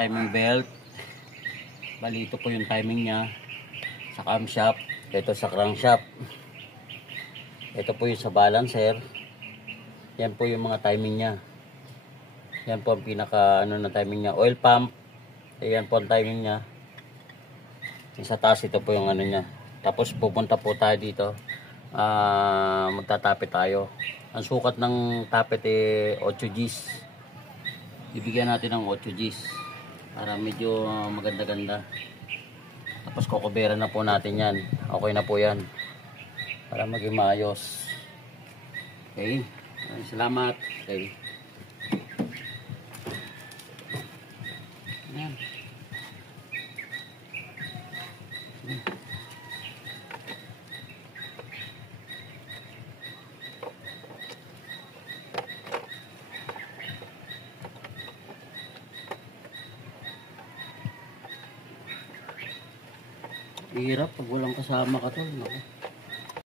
Timing belt. Bali ito po yung timing niya sa camshaft. Ito sa crankshaft. Ito po yung sa balancer. Yan po yung mga timing niya. Yan po ang pinaka ano na timing niya. Oil pump. Ayan po ang timing niya. Yung sa taas ito po yung ano niya. Tapos pupunta po tayo dito. Magtatapit tayo. Ang sukat ng tapit 8 Gs. Bibigyan natin ng 8 Gs para medyo maganda-ganda. Tapos kukuberan na po natin yan. Okay na po yan para maging maayos. Okay, salamat. Okay, yan. Hirap pag walang kasama ka to.